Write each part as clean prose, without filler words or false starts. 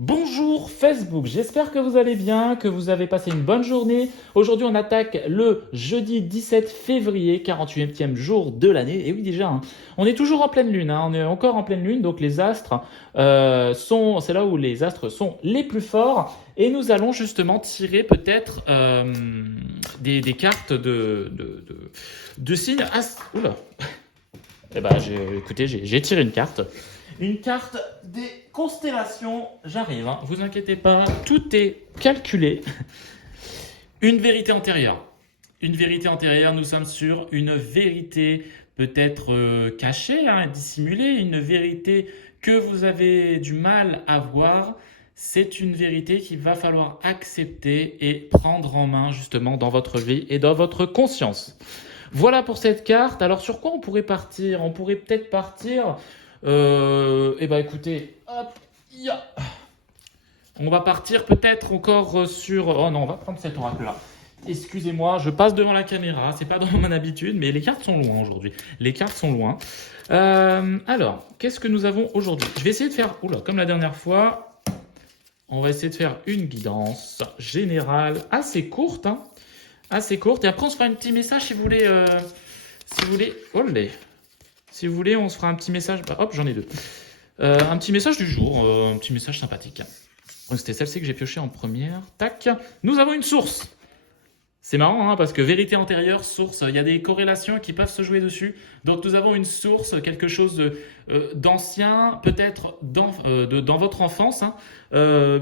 Bonjour Facebook, j'espère que vous allez bien, que vous avez passé une bonne journée. Aujourd'hui, on attaque le jeudi 17 février, 48e jour de l'année. Et oui, déjà, on est toujours en pleine lune, on est encore en pleine lune, donc les astres c'est là où les astres sont les plus forts. Et nous allons justement tirer peut-être des cartes de signes Oula. Eh ben, écoutez, j'ai tiré une carte. Une carte des constellations, j'arrive, vous inquiétez pas, tout est calculé. Une vérité antérieure. Une vérité antérieure, nous sommes sur une vérité peut-être cachée, dissimulée, une vérité que vous avez du mal à voir. C'est une vérité qu'il va falloir accepter et prendre en main justement dans votre vie et dans votre conscience. Voilà pour cette carte. Alors sur quoi on pourrait partir? On pourrait peut-être partir écoutez, hop, on va partir peut-être encore sur... Oh non, on va prendre cet oracle-là. Excusez-moi, je passe devant la caméra, c'est pas dans mon habitude, mais les cartes sont loin aujourd'hui. Les cartes sont loin. Alors, qu'est-ce que nous avons aujourd'hui? Je vais essayer de faire, comme la dernière fois, on va essayer de faire une guidance générale assez courte, assez courte. Et après, on se fera un petit message si vous voulez... Si vous voulez, on se fera un petit message. Hop, j'en ai deux. Un petit message du jour, un petit message sympathique. C'était celle-ci que j'ai pioché en première. Tac. Nous avons une source. C'est marrant, parce que vérité antérieure, source, il y a des corrélations qui peuvent se jouer dessus. Donc nous avons une source, quelque chose d'ancien, peut-être dans votre enfance,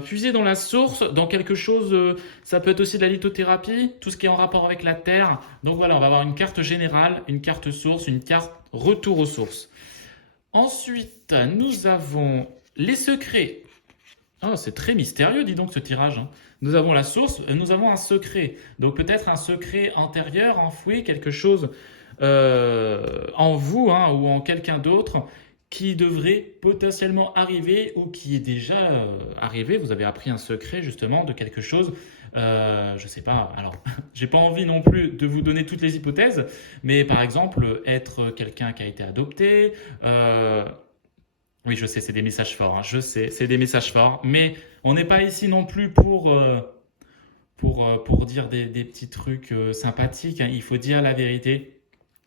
puiser dans la source, dans quelque chose, ça peut être aussi de la lithothérapie, tout ce qui est en rapport avec la terre. Donc voilà, on va avoir une carte générale, une carte source, une carte retour aux sources. Ensuite, nous avons les secrets. Oh, c'est très mystérieux, dis donc, ce tirage. Nous avons la source, nous avons un secret. Donc peut-être un secret antérieur, enfoui, quelque chose en vous ou en quelqu'un d'autre qui devrait potentiellement arriver ou qui est déjà arrivé. Vous avez appris un secret justement de quelque chose. Je sais pas. Alors, j'ai pas envie non plus de vous donner toutes les hypothèses, mais par exemple, être quelqu'un qui a été adopté. Oui, je sais, c'est des messages forts. Je sais, c'est des messages forts. Mais on n'est pas ici non plus pour dire des petits trucs sympathiques. Il faut dire la vérité.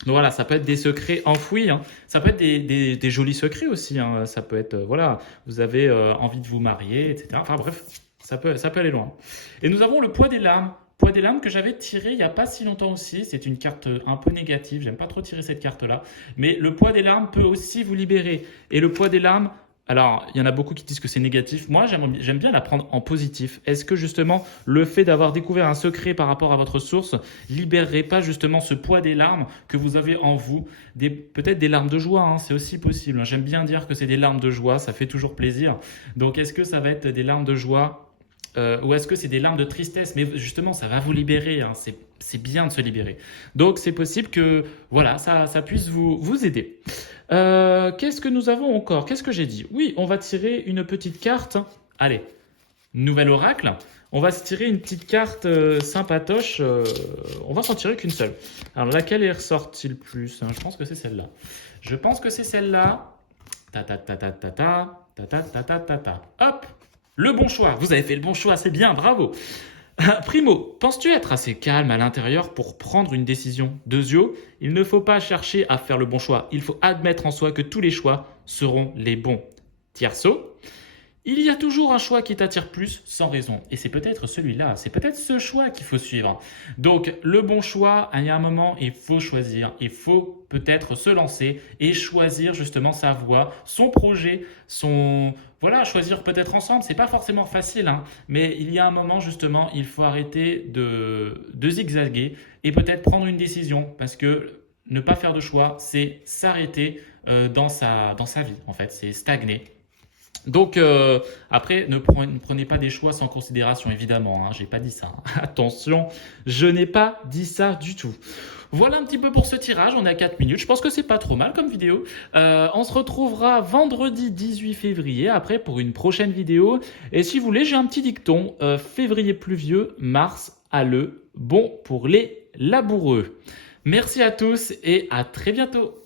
Donc voilà, ça peut être des secrets enfouis. Ça peut être des jolis secrets aussi. Ça peut être, voilà, vous avez envie de vous marier, etc. Enfin bref, ça peut aller loin. Et nous avons le poids des larmes. Poids des larmes que j'avais tiré il n'y a pas si longtemps aussi. C'est une carte un peu négative. J'aime pas trop tirer cette carte-là. Mais le poids des larmes peut aussi vous libérer. Et le poids des larmes, alors il y en a beaucoup qui disent que c'est négatif. Moi, j'aime bien la prendre en positif. Est-ce que justement le fait d'avoir découvert un secret par rapport à votre source libérerait pas justement ce poids des larmes que vous avez en vous? Peut-être des larmes de joie, c'est aussi possible. J'aime bien dire que c'est des larmes de joie. Ça fait toujours plaisir. Donc est-ce que ça va être des larmes de joie? Ou est-ce que c'est des larmes de tristesse? Mais justement, ça va vous libérer. C'est bien de se libérer. Donc, c'est possible que voilà, ça puisse vous aider. Qu'est-ce que nous avons encore? Qu'est-ce que j'ai dit? Oui, on va tirer une petite carte. Allez, nouvel oracle. On va se tirer une petite carte sympatoche. On va s'en tirer qu'une seule. Alors, laquelle est ressortie le plus? Je pense que c'est celle-là. Je pense que c'est celle-là. Ta ta ta ta ta ta ta ta ta ta ta ta. Hop! Le bon choix, vous avez fait le bon choix, c'est bien, bravo. Primo, penses-tu être assez calme à l'intérieur pour prendre une décision? Deuxio, il ne faut pas chercher à faire le bon choix, il faut admettre en soi que tous les choix seront les bons. Tierso, il y a toujours un choix qui t'attire plus sans raison. Et c'est peut-être celui-là, c'est peut-être ce choix qu'il faut suivre. Donc le bon choix, il y a un moment, il faut choisir. Il faut peut-être se lancer et choisir justement sa voie, son projet, Voilà, choisir peut-être ensemble. C'est pas forcément facile, mais il y a un moment justement, il faut arrêter de zigzaguer et peut-être prendre une décision. Parce que ne pas faire de choix, c'est s'arrêter dans sa vie, en fait. C'est stagner. Donc après, ne prenez pas des choix sans considération, évidemment. J'ai pas dit ça. Attention, je n'ai pas dit ça du tout. Voilà un petit peu pour ce tirage. On est à 4 minutes. Je pense que c'est pas trop mal comme vidéo. On se retrouvera vendredi 18 février après pour une prochaine vidéo. Et si vous voulez, j'ai un petit dicton. Février pluvieux, mars alleux. Bon pour les laboureux. Merci à tous et à très bientôt.